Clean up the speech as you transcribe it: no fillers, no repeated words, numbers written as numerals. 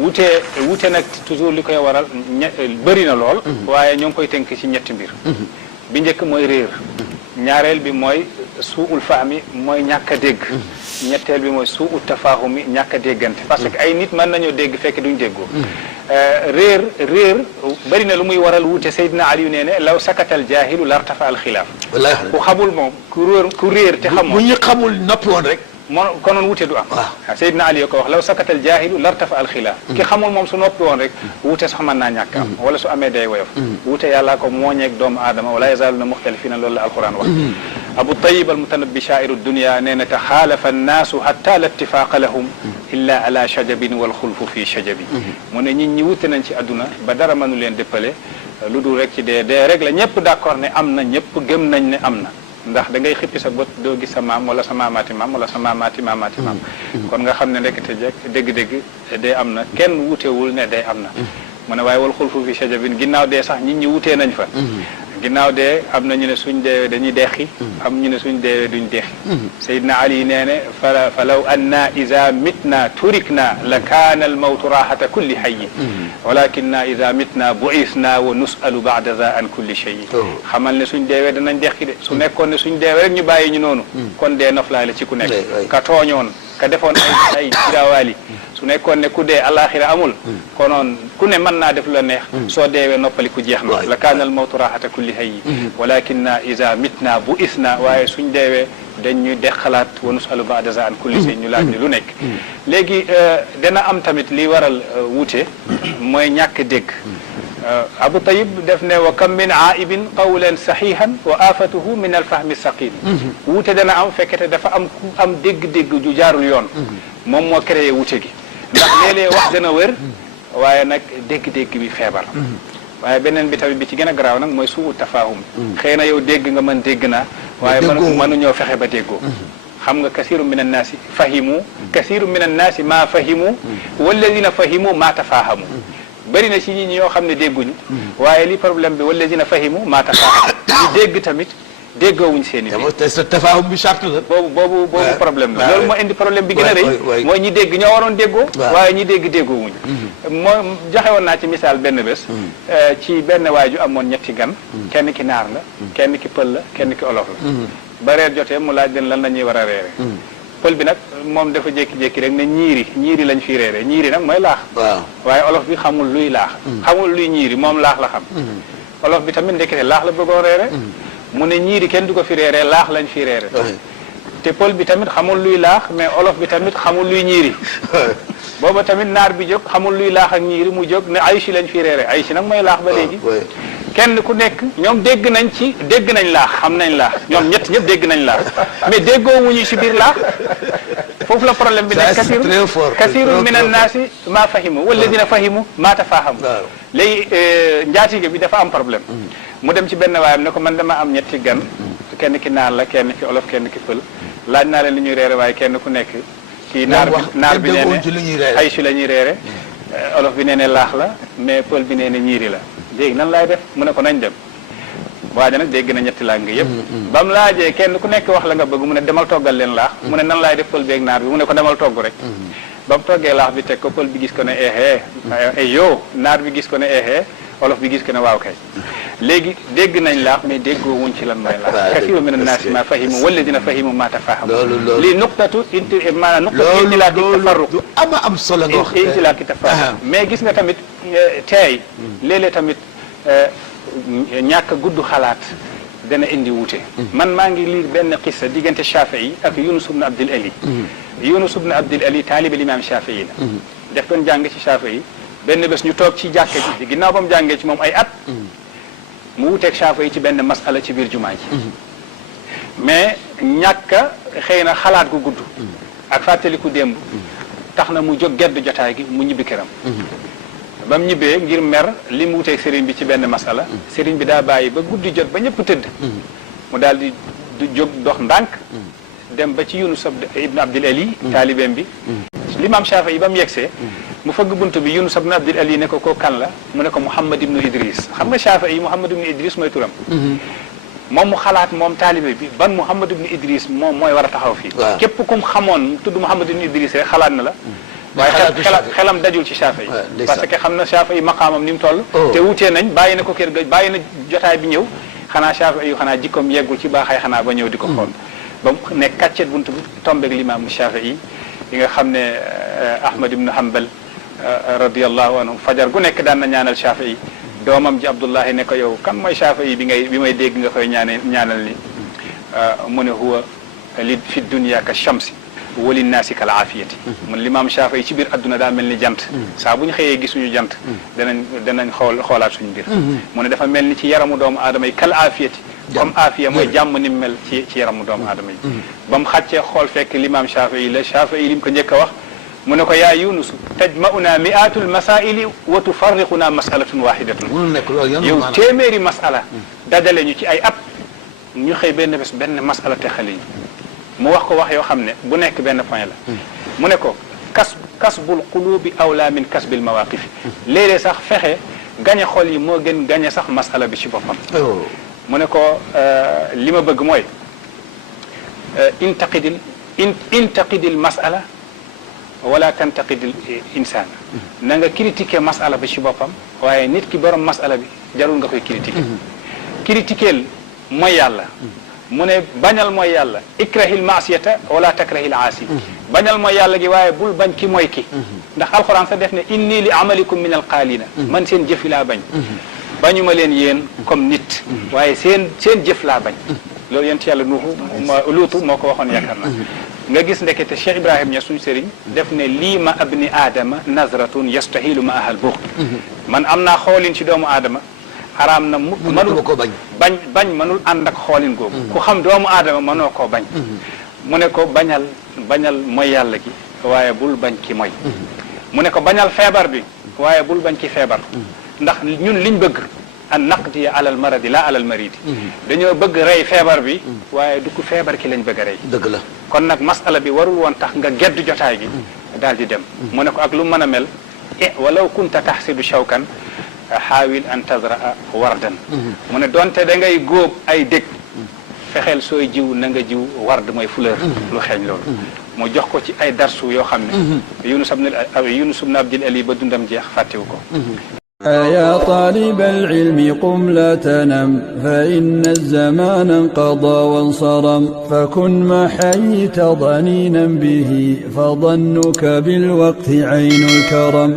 wuute nag toujours li koy waral bëri na lool waaye ñoo ngi koy tënk ci ñetti mbir bi njëkk mooy réer ñaareel bi mooy suul fahmi mooy ñàkk a dégg ñetteel bi mooy suul tafaahumi ñàkk a déggante parce que ay nit mën nañoo dégg fekk duñ déggoo réer bëri na lu muy waral wuute Seydina Aliou nee ne law sakatal jaahilu lartafa al xilaaf ku xamul moom ku réer te xamoo bu ñu xamul noppi woon rek moo konoon wuute du am waaw Seydina Aliou ko wax law sakatal jaahilu lartafa al xilaaf ki xamul moom su noppi woon rek wuute sax mën naa ñàkk am wala su amee day woyof wuute yàllaa ko mooñeeg doomu aadama wala yazaaluna muxtalifina loolu la alquran wax Abu Tayyib al-Mutanabbi shaa'iru dunya nee na taxaalafa annaasu hatta la ittifaaqa lahum illa ala shajabin wal xulfu fi shajabi mu ne nit ñi wuute nañ ci adduna ba dara mënu leen dëppale lu dul rek ci dee rek la ñëpp d'accord ne am na ñëpp gëm nañ ne am na ndax da ngay xippi sa bët doo gis sa maam wala sa maamaati maam wala sa maamaati maamaati maam kon nga xam ne rek te jekk dégg-dégg dee am na kenn wuutewul ne dee am na mu ne waaye wal xulfu fi shajabin ginnaaw dee sax nit ñi wutee nañ fa ginnaaw dee am na ñu ne suñ deewee dañuy deqi am ñu ne suñ deewee duñ deqi Seydina Ali nee ne fa law anna ida mitna turikna la kaana al mawtu raahata kulli hayyi walakinna ida mitna buisna wa nusalu baada za an kulli shay xamal ne suñ deewee danañ deqi de su nekkoon ne suñ deewee rek ñu bàyyi ñu noonu kon dee noflaay la ci ku nekk ka tooñoon ka defoon ay girawaali su nekkoon ne ku dee alaxira amul konoon ku ne mën naa def la neex soo deewee noppali ku jeex na la kaana al mawtu raahata kulli hayyi walakinna ida mitna bu isna waaye suñ deewee dañ ñuy deqalaat wa nusalu baada za an kulli shay ñu laaj ni lu nekk léegi dana am tamit li waral wuute mooy ñàkk dégg Abu Tayyib def ne wa kam min aibin qawlan saxihan wa afatuhu min alfahmi saqim wuute dana am fekkete dafa am dégg-dégg ju jaarul yoon moom moo créé wuute gi ndax léeg-léeg wax dana wér waaye nag dégg-dégg bi feebar waaye beneen bi tamit bi ci gën a garaaw nag mooy suu tafaahum xëy na yow dégg nga man dégg naa waaye mënuñoo fexe ba déggoo xam nga kasiru min annaasi fahimu kasiru min annaasi maa fahimu walladina fahimu maa tafaahamu bëri na ci nit ñi ñoo xam ne dégguñu waaye li problème bi walladina fahimu maa tafaahamu ñu dégg tamit déggoowuñ seen i te sa tafaahum bi charte la boobu problème la loolu moo indi problème bi gën a rëy mooy ñi dégg ñoo waroon déggoo waaye ñi dégg déggoowuñ moo joxe woon naa ci misaal benn bés ci benn waay ju amoon ñetti gan kenn ki naar la kenn ki pël la kenn ki olof la ba reer jotee mu laaj leen lan la ñuy war a reere pël bi nag moom dafa jékki-jékki rek ne ñiiri lañ fi reere ñiiri nag mooy laax waaye olof bi xamul luy laax xamul luy ñiiri moom laax la xam olof bi tamit ndekete laax la bëggoon reere mu ne ñiiri kenn du ko fi reere laax lañ fi reere te pël bi tamit xamul luy laax mais olof bi tamit xamul luy ñiiri booba tamit naar bi jóg xamul luy laax ak ñiiri mu jóg ne aysi lañ fi reere aysi nag mooy laax ba léegi kenn ku nekk ñoom dégg nañ laax xam nañ laax ñoom ñëpp dégg nañ laax mais déggoo wuñu si biir laax foofu la problème bi nekk kasiru min annaasi maa fahimu walladina fahimu maa tafaahamu léegi njaatige bi dafa am problème mu dem ci benn waayam ne ko man dama am ñetti gan kenn ki naar la kenn ki olof kenn ki pël laaj naa leen li ñuy reere waaye kenn ku nekk kii naar bi nee ne ay si la ñuy reere olof bi nee ne laax la mais pël bi nee ne ñiiri la léegi nan laay def mu ne ko nañ dem waaja nag dégg na ñetti làng yëpp ba mu laajee kenn ku nekk wax la nga bëgg mu ne demal toggal leen laax mu ne nan laay def pël beeg naar bi mu ne ko demal togg rek ba mu toggee laax bi teg ko pël bi gis ko ne yow naar bi gis ko ne olof bi gis ko ne waaw kay léegi dégg nañ laax mais déggoo wuñ ci lan mooy laax kasiiru mina naasi maa fahimu walladina fahimu maa tafaahamu lii nuqtatu maanaam nuqtatu intilaaqi tafarruq du am solo nga wax intilaaqi tafarruq mais gis nga tamit teey léeg-léeg tamit ñàkk a gudd xalaat dana indi wuute man maa ngi liir benn qissa diggante Shafii ak Yunus ibn Abdil Ali Yunus ibn Abdil Ali taalibe limaam Shafii la def doon jàng ci Shafii benn bés ñu toog ci jàkke ji ginnaaw ba mu jàngee ci moom ay at mu wuteeg Shafii ci benn masala ci biir jumaa ji mais ñàkk a xëy na xalaat gu gudd ak fàttaliku démb tax na mu jóg gedd jotaay gi mu ñibbi këram ba mu ñibbee ngir mer li mu wuteeg sëriñ bi ci benn masala sëriñ bi daa bàyyi ba guddi jot ba ñëpp tëdd mu daal di jóg dox ndànk dem ba ci Yunus ibn Abdil Ali taalibeem bi limaam Shafii ba mu yegsee mu fëgg bunt bi Yunus ibn Abdil Ali ne ko kan la mu ne ko Muhammad ibnu Idris xam nga Shafii Muhammad ibnu Idris mooy turam moom mu xalaat moom taalibe bi ban Muhammad ibnu Idris moom mooy war a taxaw fii képp kum xamoon tudd Muhammad ibnu Idris rek xalaat na la waaye xelam dajul ci Shaafi'i parce que xam na Shaafi'i maqaamam ni mu toll te wutee nañ bàyyi na ko kër ga bàyyi na jotaay bi ñëw xanaa Shaafi'i yu xanaa jikkoom yeggul ci baaxay xanaa ba ñëw di ko xool ba mu nekk kàccet buntu bi tombeeg limaam Shaafi'i yi nga xam ne Ahmad ibn Hanbal radiyallahu anhu fajar gu nekk daan na ñaanal Shaafi'i doomam ji Abdullahi ne ko yow kan mooy Shaafi'i bi may dégg nga koy ñaanal ni mu ne huwa li fi dunya ka shamsi wali naasi kal aafiyati mun limaam Shaafi'i ci biir adduna daa mel ni jant saa bu ñu xëyee gisuñu jant danañ xoolaat suñu mbir mu ne dafa mel ni ci yaramu doomu aadama yi kal aafiyati comme aafiya mooy jàmm ni mu mel ci yaramu doomu aadama yi ba mu xàccee xool fekk limaam Shaafi'i la Shaafi'i li mu ko njëkk a wax mu ne ko yaa Yunus tajma'una mi'atul masaa'ili wa tufarriquna mas'alatun wahidatun yow téeméeri mas'ala dajale ñu ci ay at ñu xëy benn bés benn mas'ala te xale yi mu wax ko wax yoo xam ne bu nekk benn point la mu ne ko kasbul qulubi awla min kasbil mawaqifi léeg-léeg sax fexe gañe xol yi moo gën gañe sax mas'ala bi ci boppam mu ne ko li ma bëgg mooy intaqidil mas'ala wala tantaqidil insaan na nga critiquer masala bi ci boppam waaye nit ki borom masala bi jarul nga koy critiquer mooy yàlla mu ne bañal mooy yàlla ikrahil maasiyata wala takrahil aasi bañal mooy yàlla gi waaye bul bañ ki mooy ki ndax alquran sa def ne inni li amalikum min alqaalina man seen jëf laa bañ bañu ma leen yéen comme nit waaye seen jëf laa bañ loolu yent yàlla luutu moo ko waxoon yaakaar na nga gis ndekete Cheikh Ibrahim Niass suñu sëriñ def ne lii ma abni aadama nazratun yastahilu ma ahal buux man am naa xoolin ci doomu aadama xaraam na mënul ko bañ mënul ànd ak xoolin googu ku xam doomu aadama mënoo koo bañ mu ne ko bañal mooy yàlla gi waaye bul bañ ki mooy mu ne ko bañal feebar bi waaye bul bañ ki feebar ndax ñun liñ bëgg an naqdiya alal maradi la alal maridi dañoo bëgg rey feebar bi waaye du ko feebar ki lañ bëgg a rey dëgg la kon nag masala bi warul woon tax nga geddu jotaay gi daal di dem mu ne ko ak lu mën a mel walaw kunta taxsidu shawkan xaawil an tazraa wardan mu ne doonte da ngay góob ay dég fexeel sooy jiw na nga jiw ward mooy fleur lu xeeñ loolu mu jox ko ci ay darsu yoo xam ne Yunus ibn Abdil Ali ba dundam jeex fàttewu ko يا طالب العلم قم لا تنم فإن الزمان انقضى وانصرم فكن ما حييت ضنينا به فظنك بالوقت عين الكرم